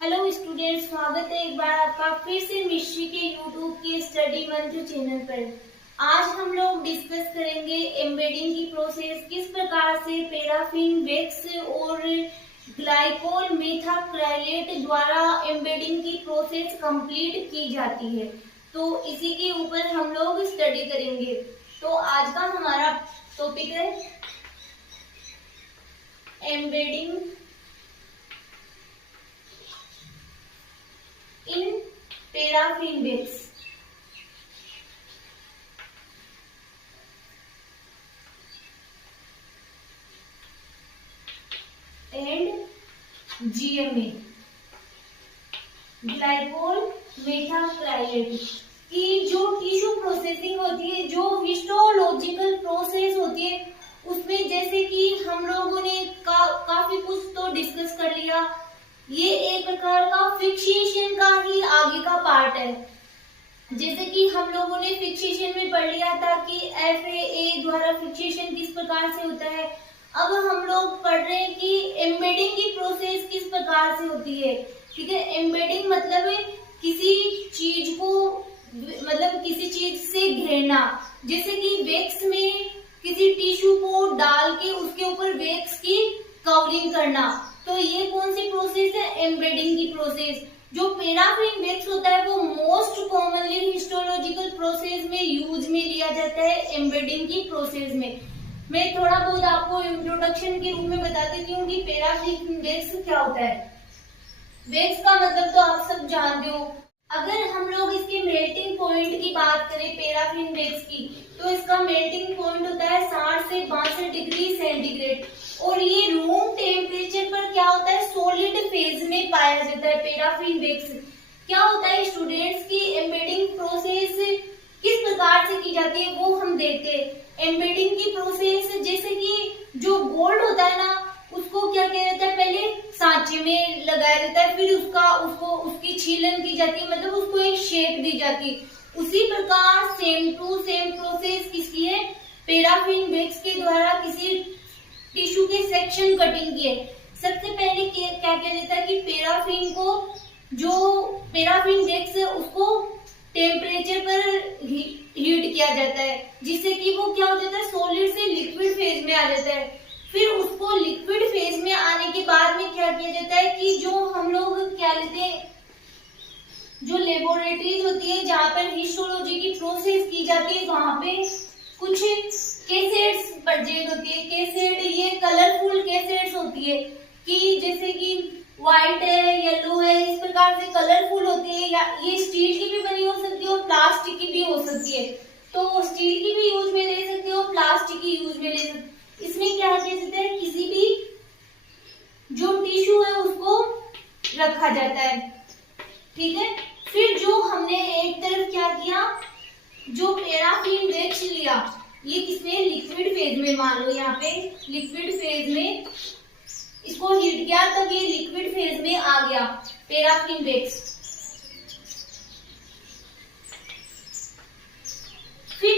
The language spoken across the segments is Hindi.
हेलो स्टूडेंट्स, स्वागत है एक बार आपका फिर से मिश्री के यूट्यूब के स्टडी मंत्र चैनल पर। आज हम लोग डिस्कस करेंगे एम्बेडिंग की प्रोसेस, किस प्रकार से पैराफिन वैक्स और ग्लाइकोल मेथाक्राइलेट द्वारा एम्बेडिंग की प्रोसेस कंप्लीट की जाती है। तो इसी के ऊपर हम लोग स्टडी करेंगे। तो आज का हमारा टॉपिक है embedding in paraffin wax and GMA glycol methacrylate की जो टिश्यू प्रोसेसिंग होती है, जो हिस्टोलॉजिकल प्रोसेस होती है, उसमें जैसे कि हम लोगों ने काफी कुछ तो डिस्कस कर लिया। ये एक प्रकार का फिक्सेशन का ही आगे का पार्ट है। जैसे कि हम लोगों ने फिक्सेशन में पढ़ लिया था कि FAA द्वारा फिक्सेशन किस प्रकार से होता है। अब हम लोग पढ़ रहे हैं कि एम्बेडिंग की प्रोसेस किस प्रकार से होती है। ठीक है, एम्बेडिंग मतलब किसी चीज को, मतलब किसी चीज से घेरना। जैसे कि वैक्स में किसी टिश्यू को डाल के उसके ऊपर वैक्स की कवरिंग करना, तो ये कौन सी प्रोसेस है? एम्बेडिंग की प्रोसेस। जो पैराफिन वैक्स होता है वो मोस्ट कॉमनली हिस्टोलॉजिकल प्रोसेस में यूज में लिया जाता है, एम्बेडिंग की प्रोसेस में। मैं थोड़ा बहुत आपको इंट्रोडक्शन के रूप में बता देती हूँ कि पैराफिन वैक्स क्या होता है। वैक्स का मतलब तो आप सब जानते हो। अगर हम लोग इसके मेल्टिंग पॉइंट की बात करें पैराफिन वैक्स की, तो इसका मेल्टिंग पॉइंट होता है 60 से 62 डिग्री सेंटीग्रेड, और ये रूम टेम्परेचर पर क्या होता है, सॉलिड फेज में पाया जाता है पैराफिन वैक्स। क्या होता है स्टूडेंट्स की एम्बेडिंग प्रोसेस किस प्रकार से की जाती है वो हम देखते हैं। एम्बेडिंग की प्रोसेस जैसे कि जो गोल्ड होता है ना, उसको क्या किया जाता है, पहले सांचे में लगाया जाता है, फिर उसकी छीलन की जाती है, मतलब उसको एक शेप दी जाती है। उसी प्रकार सेम टू सेम प्रोसेस किसकी है, पैराफिन वैक्स के द्वारा किसी टिश्यू के सेक्शन कटिंग की है। सबसे पहले क्या किया जाता है कि पैराफिन को, जो पैराफिन वैक्स है उसको टेम्परेचर पर हीट किया जाता है, जिससे कि वो क्या हो जाता है, सॉलिड से लिक्विड फेज में आ जाता है। फिर उसको लिक्विड फेज में आने के बाद में क्या किया जाता है कि जो हम लोग क्या लेते हैं, जो लेबोरेटरीज होती है जहाँ पर हिस्टोलॉजी की प्रोसेस की जाती है, वहां पे कुछ कैसेट्स प्रेजेंट होती है। कैसेट ये कलरफुल कैसेट्स होती है कि जैसे कि व्हाइट है, येलो है, इस प्रकार से कलरफुल होती है। या ये स्टील की भी बनी हो सकती है और प्लास्टिक की भी हो सकती है। तो स्टील की भी यूज में ले सकते हो, प्लास्टिक की यूज में ले सकते हो। इसमें क्या किया जाता है, किसी भी जो टिश्यू है उसको रखा जाता है। ठीक है, फिर जो हमने एक तरफ क्या किया, जो पैराफिन वैक्स लिया, ये किसमें, लिक्विड फेज में, मान लो यहाँ पे लिक्विड फेज में इसको हीट किया, तब ये लिक्विड फेज में आ गया पैराफिन वैक्स। फिर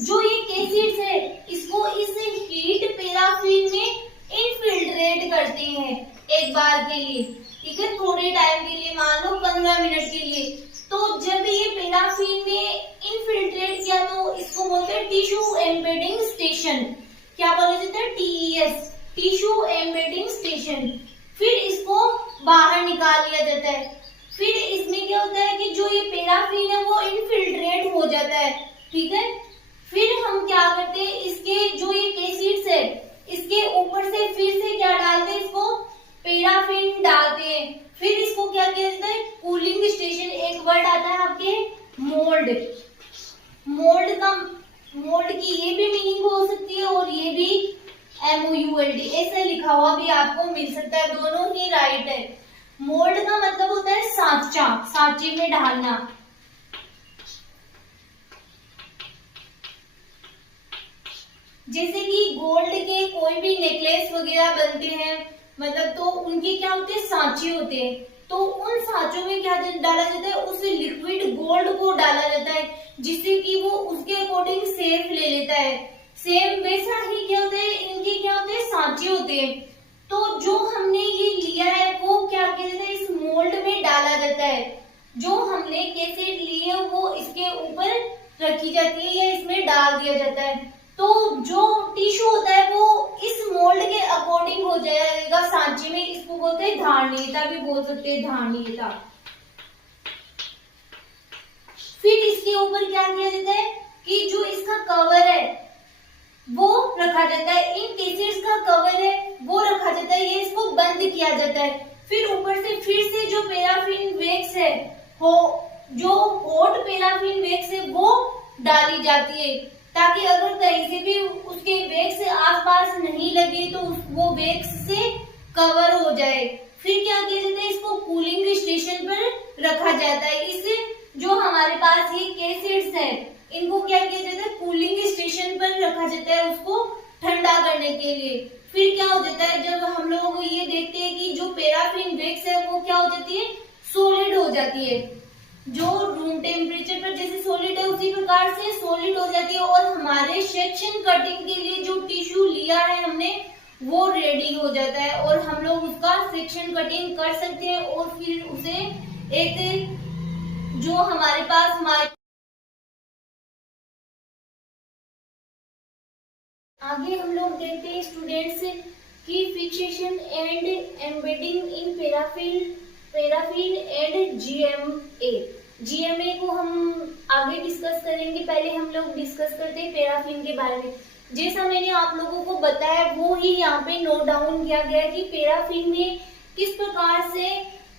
जो ये कैसेट्स है, इसको इस हीट पैराफिन में इनफिल्ट्रेट करते हैं एक बार के लिए। ठीक है, थोड़े टाइम के लिए, मान लो 15 मिनट के लिए। तो जब ये पैराफिन में इनफिल्ट्रेट किया तो इसको बोलते हैं टिश्यू एम्बेडिंग स्टेशन। क्या बोला जाता है, TES, टिश्यू एम्बेडिंग स्टेशन। फिर इसको बाहर निकाल लिया जाता है। फिर इसमें क्या होता है कि जो ये पैराफिन है वो इनफिल्ट्रेट हो जाता है। ठीक है, फिर हम क्या करते हैं, इसके जो ये कैसेट्स है, इसके ऊपर से फिर से क्या डालते हैं, इसको पैराफिन डालते हैं। फिर इसको क्या किया जाता है, कूलिंग स्टेशन, एक वर्ड आता है आपके मोल्ड। मोल्ड की ये भी मीनिंग हो सकती है और ये भी MOULD ऐसे लिखा हुआ भी आपको मिल सकता है, दोनों ही राइट है। मोल्ड का मतलब होता है सांचा, सांचे में डालना। जैसे कि गोल्ड के कोई भी नेकलेस वगैरह बनते हैं, मतलब तो उनके क्या होते हैं, सांचे होते हैं। तो उन सांचों में क्या डाला जाता है, उस लिक्विड गोल्ड को डाला जाता है, जिससे कि वो उसके अकॉर्डिंग शेप ले लेता है। सेम वैसा ही क्या होता है, इनके क्या होते हैं, सांचे होते हैं। तो जो हमने ये लिया है वो क्या किया जाता है, इस मोल्ड में डाला जाता है। जो हमने कैसेट ली है वो इसके ऊपर रखी जाती है या इसमें डाल दिया जाता है। तो जो टिश्यू होता है वो इस मोल्ड के अकॉर्डिंग हो जाएगा सांचे में। इसको बोलते हैं धारणीयता भी बोल सकते हैं, धारणीयता। फिर इसके ऊपर क्या किया जाता है कि जो इसका कवर है वो रखा जाता है। इन केसेट्स का कवर है वो रखा जाता है, ये इसको बंद किया जाता है। फिर ऊपर से फिर से जो पैराफिन वैक्स है जो हॉट पैराफिन वैक्स है वो डाली जाती है, ताकि अगर कहीं से भी उसके वैक्स आसपास नहीं लगे तो वो वैक्स से कवर हो जाए। फिर क्या किया जाता है, इसको कूलिंग स्टेशन पर रखा जाता है। इससे जो हमारे पास ये कैसेट्स हैं इनको क्या किया जाता है, कूलिंग स्टेशन पर रखा जाता है उसको ठंडा करने के लिए। फिर क्या हो जाता है, जब हम लोग ये देखते हैं कि जो पैराफिन वैक्स है वो क्या हो जाती है, सॉलिड हो जाती है। जो रूम टेम्परेचर पर जैसे सॉलिड है उसी प्रकार से सॉलिड हो जाती है, और हमारे सेक्शन कटिंग के लिए जो टिश्यू लिया है हमने वो रेडी हो जाता है, और हम लोग उसका सेक्शन कटिंग कर सकते हैं। और फिर उसे एक जो हमारे पास आगे हम लोग देखते हैं स्टूडेंट्स की fixation and embedding in paraffin and GMA को हम आगे डिस्कस करेंगे। पहले हम लोग डिस्कस करते हैं पैराफिन के बारे में। जैसा मैंने आप लोगों को बताया वो ही यहाँ पे नोट डाउन किया गया है कि पैराफिन में किस प्रकार से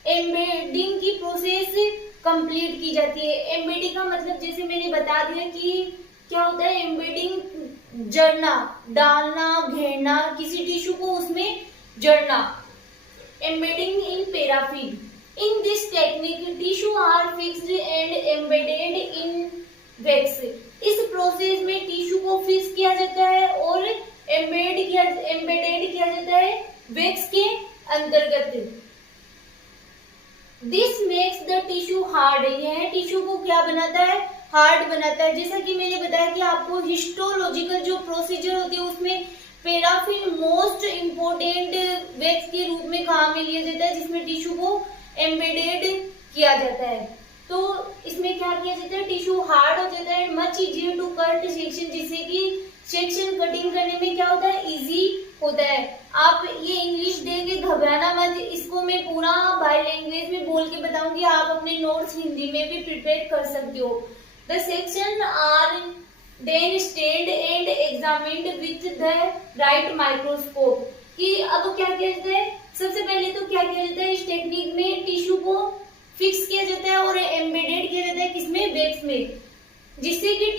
एम्बेडिंग की प्रोसेस कंप्लीट की जाती है। एम्बेडिंग का मतलब जैसे मैंने बता दिया कि क्या होता है, एम्बेडिंग जड़ना, डालना, घेरना, किसी टिश्यू को उसमें जड़ना। Embedding in paraffin, in this technique tissue are fixed and embedded in wax. इस प्रोसेस में टिश्यू को फिक्स किया जाता है और एम्बेडेड किया जाता है वैक्स के अंतर्गत। This makes the tissue hard, यह टिश्यू को क्या बनाता है, हार्ड बनाता है। जैसा कि मैंने बताया कि आपको हिस्टोलॉजिकल जो प्रोसीजर होती है उसमें पैराफिन मोस्ट इम्पोर्टेंट वैक्स के रूप में काम में लिया जाता है, जिसमें टिश्यू को एम्बेडेड किया जाता है। तो इसमें क्या किया जाता है, टिश्यू हार्ड हो जाता है, much easier to cut section, जिससे कि सेक्शन कटिंग करने में क्या होता है, इजी होता है। आप ये इंग्लिश दे के घबराना मत, इसको मैं पूरा बाय लैंग्वेज में बोल के बताऊंगी, आप अपने नोट्स हिंदी में भी प्रिपेयर कर सकते हो। The section are then stained and examined with the right microscope. कि अब क्या किया जाता है, सबसे पहले तो क्या किया जाता है, इस टेक्निक में टिश्यू को फिक्स किया जाता है और एम्बेडेड किया जाता है किसमें, वैक्स में, जिससे कि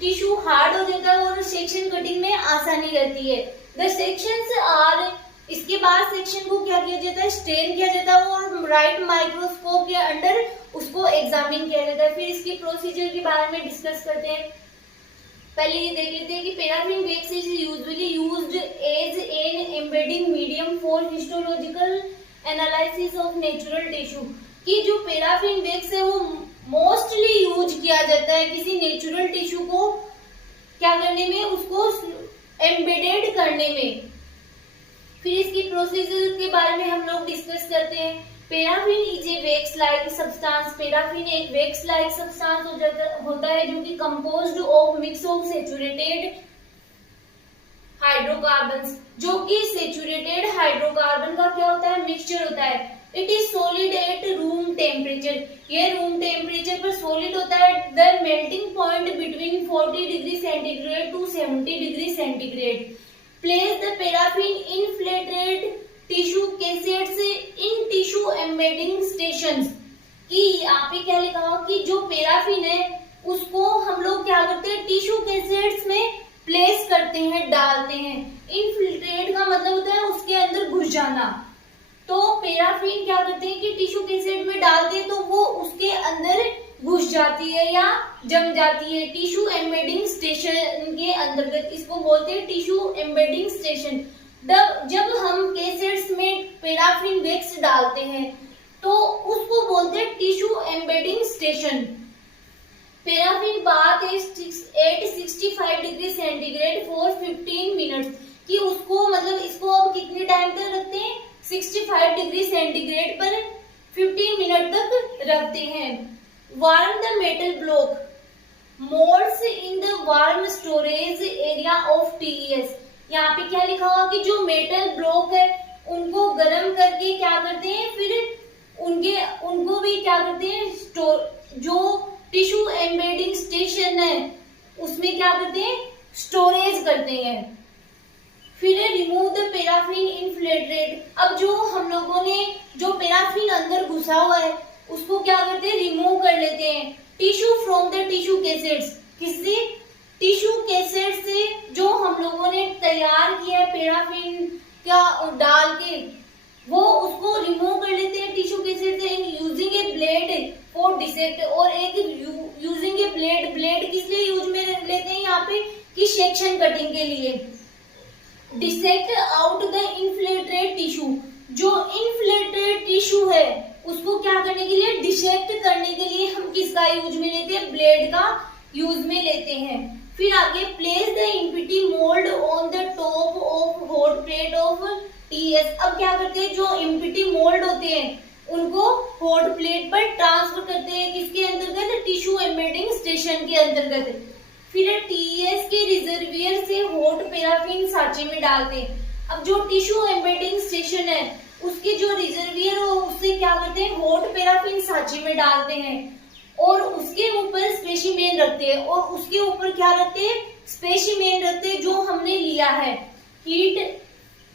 टिश्यू हार्ड हो जाता है और सेक्शन कटिंग में आसानी रहती है। द सेक्शंस आर, इसके बाद सेक्शन को क्या किया जाता है, स्टेन किया जाता है और राइट माइक्रोस्कोप के अंडर उसको एग्जामिन किया जाता है। फिर इसकी प्रोसीजर के बारे में डिस्कस करते हैं। पहले ये देख लेते हैं कि paraffin wax is usually used as an embedding medium for histological analysis of natural tissue. कि जो पैराफिन वैक्स है वो मोस्टली यूज किया जाता है किसी नेचुरल टिश्यू को क्या करने में, उसको एम्बेडेड करने में। फिर इसकी प्रोसीजर के बारे में हम लोग डिस्कस करते हैं। Paraffin is a wax like substance, paraffin एक वैक्स लाइक सब्सटेंस होता है जो कि composed of mix of saturated hydrocarbons, जो कि सैचुरेटेड हाइड्रोकार्बन का क्या होता है, मिक्सचर होता है। It is solid at room temperature, ये रूम टेम्परेचर पर सॉलिड होता है। The melting point between 40 degree centigrade to 70 degree centigrade. Place the paraffin infiltrated tissue cassettes in tissue embedding stations। कि यहाँ पे क्या लिखा हो कि जो पैराफिन है उसको हम लोग क्या करते हैं, टिश्यू कैसेट्स में प्लेस करते हैं, डालते हैं। इनफिल्ट्रेट का मतलब होता है उसके अंदर घुस जाना। तो पैराफिन क्या करते हैं कि टिश्यू कैसेट में डालते हैं तो वो उसके अंदर घुस जाती है या जम जाती है टिश्यू एम्बेडिंग स्टेशन के अंतर्गत। इसको बोलते हैं टिश्यू एम्बेडिंग स्टेशन। जब हम कैसेट्स में पैराफिन वैक्स डालते हैं तो उसको बोलते हैं tissue embedding station. Paraffin bath eight 65 degree centigrade for 15 minutes. कि उसको मतलब इसको अब कितने टाइम तक रखते हैं? 65 डिग्री सेंटीग्रेड पर 15 मिनट तक रखते हैं। Warm the metal block moulds in the warm storage area of TES। यहाँ पे क्या लिखा हुआ कि जो मेटल ब्लॉक है उनको गर्म करके क्या करते हैं, फिर उनको भी क्या करते हैं, जो टिश्यू एम्बेडिंग स्टेशन है उसमें क्या करते हैं, स्टोरेज करते हैं। फिर रिमूव द पैराफिन इन्फ्लेट्रेट। अब जो हम लोगों ने जो पैराफिन अंदर घुसा हुआ है उसको क्या करते हैं, रिमूव कर लेते हैं। Tissue from the tissue cassettes, किससे, टिश्यू कैसेट से जो हम लोगों ने तैयार किया है पैराफिन का डाल के, वो उसको रिमूव कर लेते हैं टिश्यू कैसेट से। Using A blade for dissect, और एक यूजिंग ए ब्लेड किस लिए यूज में लेते हैं यहाँ पे, कि सेक्शन कटिंग के लिए। डिसेक्ट आउट द इन्फ्लेट्रेट टिश्यू, जो इन्फ्लेट्रेट टिश्यू है उसको क्या करने के लिए, डिसेक्ट करने के लिए हम किसका यूज में लेते हैं, ब्लेड का यूज में लेते हैं। फिर आगे place the empty mould on the top of hot plate of TES। अब क्या करते हैं, जो इम्पिटी मोल्ड होते हैं उनको हॉट प्लेट पर ट्रांसफर करते हैं, किसके अंतर्गत, टिश्यू एम्बेडिंग स्टेशन के अंतर्गत। फिर TES के रिजर्वियर से हॉट पैराफिन सांचे में डालते हैं। अब जो टिश्यू एम्बेडिंग स्टेशन है उसके जो रिजर्वियर हो उससे क्या करते हैं, हॉट पैराफिन सांचे में डालते हैं और उसके ऊपर स्पेसिमेन रखते हैं, और उसके ऊपर क्या रखते हैं, स्पेसिमेन रखते हैं जो हमने लिया है।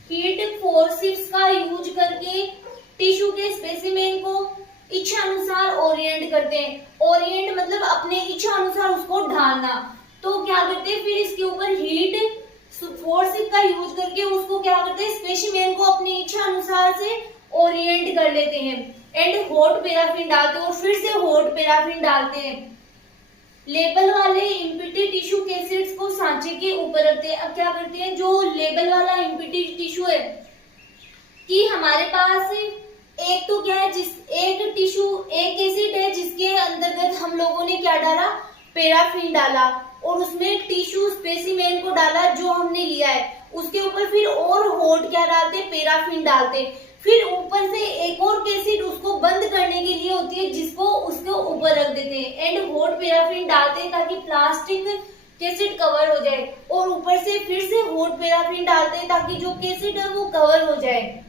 हीट फोर्सिप्स का यूज करके टिश्यू के स्पेसिमेन को इच्छा अनुसार ओरिएंट करते हैं। ओरिएंट मतलब अपने इच्छा अनुसार उसको ढालना। तो क्या करते हैं, फिर इसके ऊपर हीट फोर्सिप का यूज करके उसको क्या करते हैं, स्पेसिमेन को अपनी इच्छा अनुसार से ओरिएंट कर लेते हैं। एंड हॉट पैराफिन डालते हैं और फिर से हॉट पैराफिन डालते हैं। लेबल वाले इम्पिटी टिश्यू कैसेट्स को सांचे के ऊपर रखते हैं। अब क्या करते हैं, जो लेबल वाला इम्पिटी टिश्यू है कि हमारे पास एक तो क्या है, एक टिश्यू एक एसिड है जिसके अंतर्गत हम लोगों ने क्या डाला, पैराफिन डाला, और उसमें टिश्यू स्पेसिमेन को डाला जो हमने लिया है। उसके ऊपर फिर और हॉट क्या डालते, पैराफिन डालते। फिर ऊपर से एक और कैसेट उसको बंद करने के लिए होती है जिसको उसके ऊपर रख देते हैं। एंड हॉट पैराफिन डालते हैं ताकि प्लास्टिक कैसेट कवर हो जाए, और ऊपर से फिर से हॉट पैराफिन डालते हैं ताकि जो कैसेट है वो कवर हो जाए।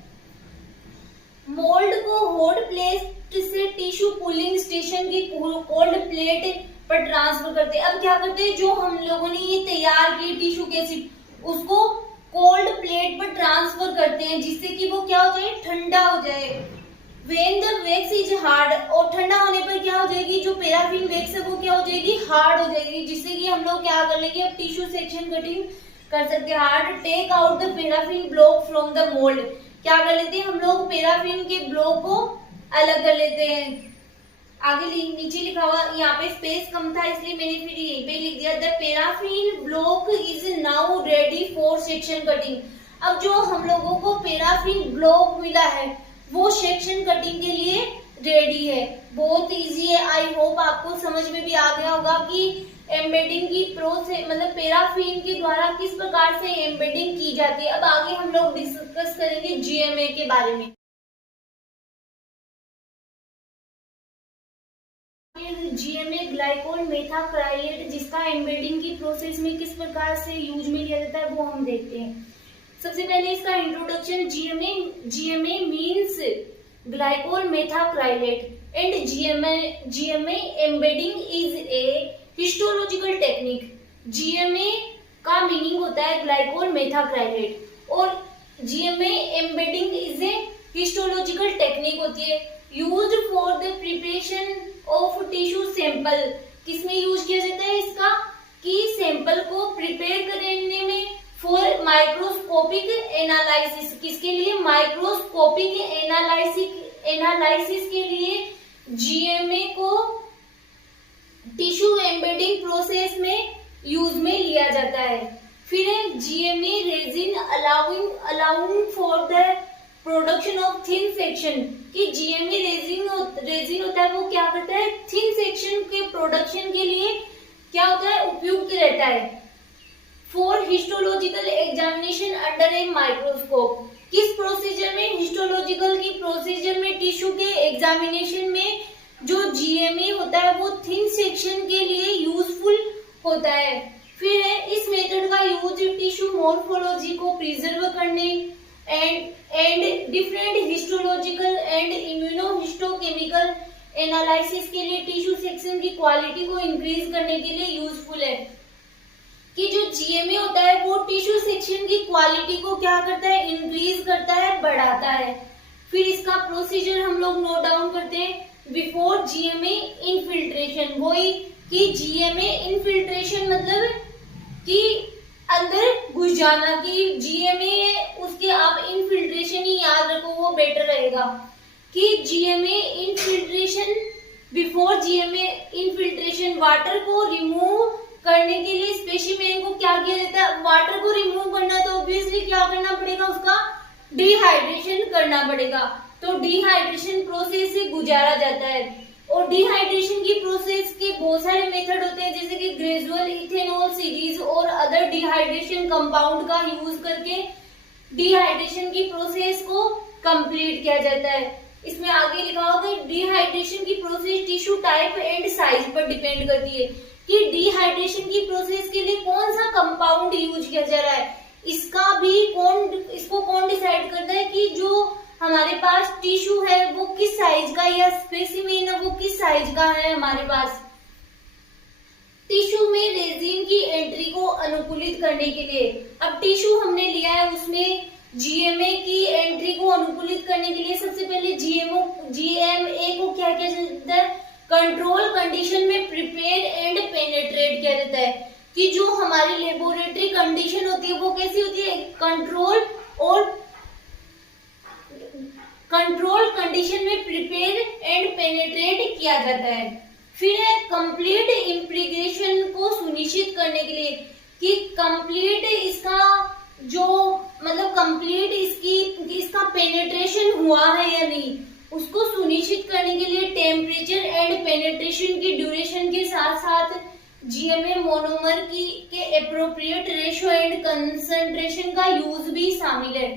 मोल्ड को हॉट प्लेट से टिश्यू कूलिंग स्टेशन की कोल्ड प्लेट पर ट्रांसफर करते हैं। अब क्या करते हैं, जो हम लोगों ने ये तैयार की टिश्यू कैसेट उसको कोल्ड प्लेट पर ट्रांसफर करते हैं जिससे कि वो क्या हो जाए, ठंडा हो जाए। When the wax is hard, और ठंडा होने पर क्या हो जाएगी, जो पैराफिन वैक्स है वो क्या हो जाएगी, हार्ड हो जाएगी, जिससे कि हम लोग क्या कर लेंगे, अब टिश्यू सेक्शन कटिंग कर सकते हैं। Hard take out the paraffin block from the mould, क्या कर लेते हैं हम लोग, पैराफिन के ब्लॉक को अलग कर लेते हैं। आगे नीचे लिखा हुआ, यहाँ पे स्पेस कम था इसलिए मैंने फिर यहीं पे लिख दिया, the paraffin block is now ready for section cutting. अब जो हम लोगों को पैराफिन ब्लॉक मिला है वो सेक्शन कटिंग के लिए रेडी है। बहुत इजी है, आई होप आपको समझ में भी आ गया होगा कि एम्बेडिंग की प्रोसेस मतलब पैराफिन के द्वारा किस प्रकार से एम्बेडिंग की जाती है। अब आगे हम लोग डिस्कस करेंगे GMA के बारे में। GMA ग्लाइकोल मेथाक्राइलेट, जिसका एम्बेडिंग की प्रोसेस में किस प्रकार से यूज में लिया जाता है वो हम देखते हैं। सबसे पहले इसका introduction, GMA means glycol methacrylate and GMA embedding is a histological technique. GMA का मीनिंग होता है ग्लाइकोल मेथाक्राइलेट और GMA embedding is a histological technique होती है used for the preparation of tissue sample. किसमें यूज किया जाता है इसका, कि सैंपल को प्रिपेयर करने में फॉर माइक्रोस्कोपिक एनालिसिस। किसके लिए, माइक्रोस्कोपिक एनालिसिस के लिए GMA को टिश्यू एम्बेडिंग प्रोसेस में यूज में लिया जाता है। फिर GMA resin allowing for the production of thin section, कि GMA रेजिन होता है वो क्या करता है, थिन सेक्शन के प्रोडक्शन के लिए क्या होता है, उपयुक्त रहता है। For histological examination under a microscope. किस प्रोसीजर में, हिस्टोलॉजिकल की प्रोसीजर में टिश्यू के एग्जामिनेशन में जो जीएमए होता है वो थिन सेक्शन के लिए यूजफुल होता है। फिर है इस मेथड का यूज टिश्यू मॉर्फोलॉजी को प्रिजर्व करने and different histological and immunohistochemical analysis के लिए टिश्यू सेक्शन की क्वालिटी को इंक्रीज करने के लिए यूजफुल है। कि जो जीएमए होता है वो टिश्यू सेक्शन की क्वालिटी को क्या करता है, इंक्रीज करता है, बढ़ाता है। फिर इसका प्रोसीजर हम लोग नोट डाउन करते हैं। बिफोर जीएमए इनफिल्ट्रेशन, वही कि जीएमए इनफिल्ट्रेशन मतलब कि अंदर घुस जाना, कि जीएमए उसके आप इनफिल्ट्रेशन ही याद रखो, वो बेटर रहेगा। कि GMA infiltration, before GMA infiltration water को रिमूव करने के लिए स्पेसिमेन को क्या किया जाता है, वाटर को रिमूव करना तो ऑब्वियसली क्या करना पड़ेगा, उसका डिहाइड्रेशन करना पड़ेगा। तो डिहाइड्रेशन प्रोसेस से गुजारा जाता है। और डिहाइड्रेशन की प्रोसेस के बहुत सारे मेथड होते हैं, जैसे कि ग्रेजुअल इथेनॉल सीरीज और अदर डिहाइड्रेशन कंपाउंड का यूज करके डिहाइड्रेशन की प्रोसेस को कंप्लीट किया जाता है। इसमें आगे लिखा होगा डिहाइड्रेशन की process tissue type and size पर डिपेंड करती है। कि डिहाइड्रेशन की प्रोसेस के लिए कौन सा कंपाउंड यूज किया जा रहा है, इसको कौन डिसाइड करता है कि जो हमारे पास टिश्यू है वो किस साइज का, या स्पेसिमेन है वो किस साइज का है हमारे पास। टिश्यू में रेजिन की एंट्री को अनुकूलित करने के लिए, अब टिश्यू हमने लिया है उसमें जीएमए की एंट्री को अनुकूलित करने के लिए सबसे पहले जीएमए को क्या किया जाता है, कंट्रोल कंडीशन में प्रिपेयर एंड पेनेट्रेट किया जाता है। कि जो हमारी लेबोरेटरी कंडीशन होती है वो कैसी होती है, कंट्रोल कंडीशन में प्रिपेयर एंड पेनेट्रेट किया जाता है। फिर है कंप्लीट इम्प्रीग्रेशन को सुनिश्चित करने के लिए, कि कंप्लीट इसका जो मतलब कंप्लीट इसका पेनेट्रेशन हुआ है या नहीं, उसको सुनिश्चित करने के लिए टेम्परेचर एंड पेनेट्रेशन की ड्यूरेशन के साथ साथ जीएमए मोनोमर के एप्रोप्रिएट रेशियो एंड कंसंट्रेशन का यूज भी शामिल है।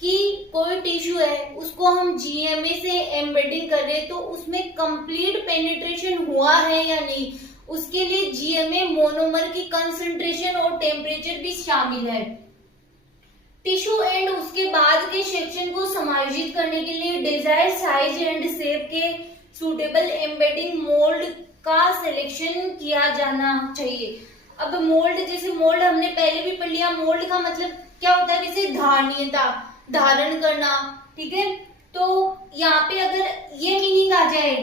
कि कोई टिश्यू है उसको हम जीएमए से एम्बेडिंग कर रहे हैं तो उसमें कंप्लीट पेनिट्रेशन हुआ है या नहीं, उसके लिए जीएमए मोनोमर की कंसंट्रेशन और टेम्परेचर भी शामिल है। टिश्यू एंड उसके बाद के सेक्शन को समायोजित करने के लिए डिजायर्ड साइज एंड शेप के सुटेबल एम्बेडिंग मोल्ड का सिलेक्शन किया जाना चाहिए। अब मोल्ड, जैसे मोल्ड हमने पहले भी पढ़ लिया, मोल्ड का मतलब क्या होता है, जैसे धारणीयता, धारण करना, ठीक है। तो यहाँ पे अगर ये मीनिंग आ जाए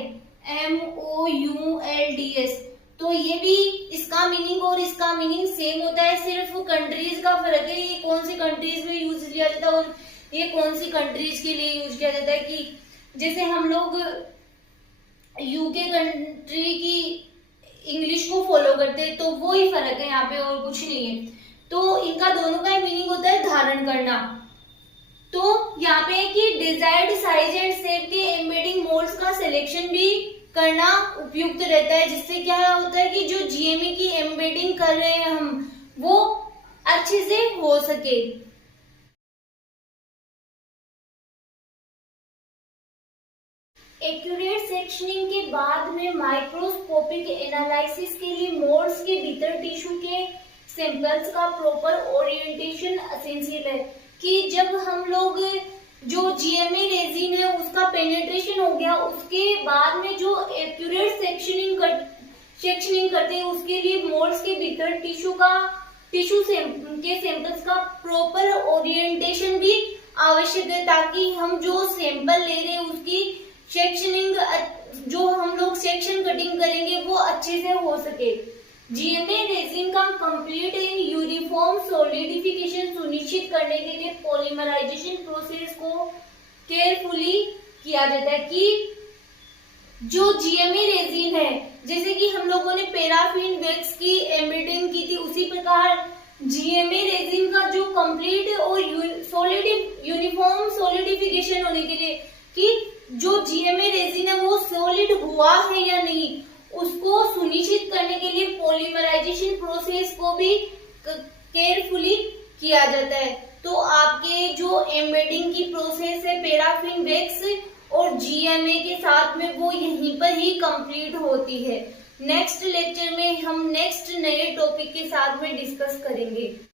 MOULDS, तो ये भी इसका मीनिंग और इसका मीनिंग सेम होता है, सिर्फ कंट्रीज का फर्क है, ये कौन सी कंट्रीज में यूज किया जाता है और ये कौन सी कंट्रीज के लिए यूज किया जाता है। कि जैसे हम लोग यूके कंट्री की इंग्लिश को फॉलो करते हैं तो वो ही फर्क है यहाँ पे, और कुछ नहीं है। तो इनका दोनों का मीनिंग होता है धारण करना। तो यहाँ पे कि डिजायर्ड साइज एंड शेप के एम्बेडिंग मोल्ड्स का सिलेक्शन भी करना उपयुक्त रहता है, जिससे क्या होता है कि जो जीएमए की एम्बेडिंग कर रहे हैं हम वो अच्छे से हो सके। एक्यूरेट सेक्शनिंग के बाद में माइक्रोस्कोपिक एनालिसिस के लिए मोल्ड्स के भीतर टिश्यू के सैंपल्स का प्रॉपर ओरिएंटेशन एसेंशियल है। कि जब हम लोग जो जीएमए रेजिन है उसका पेनिट्रेशन हो गया, उसके बाद में जो एक्यूरेट सेक्शनिंग करते हैं उसके लिए मोल्ड्स के भीतर टिश्यू के सैंपल्स का प्रॉपर ओरिएंटेशन भी आवश्यक है, ताकि हम जो सैंपल ले रहे हैं उसकी सेक्शनिंग, जो हम लोग सेक्शन कटिंग करेंगे वो अच्छे से हो सके। जीएमए रेजिन का कंप्लीट एंड यूनिफॉर्म सॉलिडिफिकेशन सुनिश्चित करने के लिए पॉलीमराइजेशन प्रोसेस को केयरफुली किया जाता है। कि जो जीएमए रेजिन है, जैसे कि हम लोगों ने पैराफिन वैक्स की एम्बेडिंग की थी, उसी प्रकार जीएमए रेजिन का जो कंप्लीट और यूनिफॉर्म सॉलिडिफिकेशन होने के लिए, कि जो जीएमए रेजिन है वो सॉलिड हुआ है या नहीं, उसको सुनिश्चित करने के लिए पॉलीमराइजेशन प्रोसेस को भी केयरफुली किया जाता है। तो आपके जो एम्बेडिंग की प्रोसेस है पैराफिन वैक्स और जीएमए के साथ में, वो यहीं पर ही कंप्लीट होती है। नेक्स्ट लेक्चर में हम नेक्स्ट नए टॉपिक के साथ में डिस्कस करेंगे।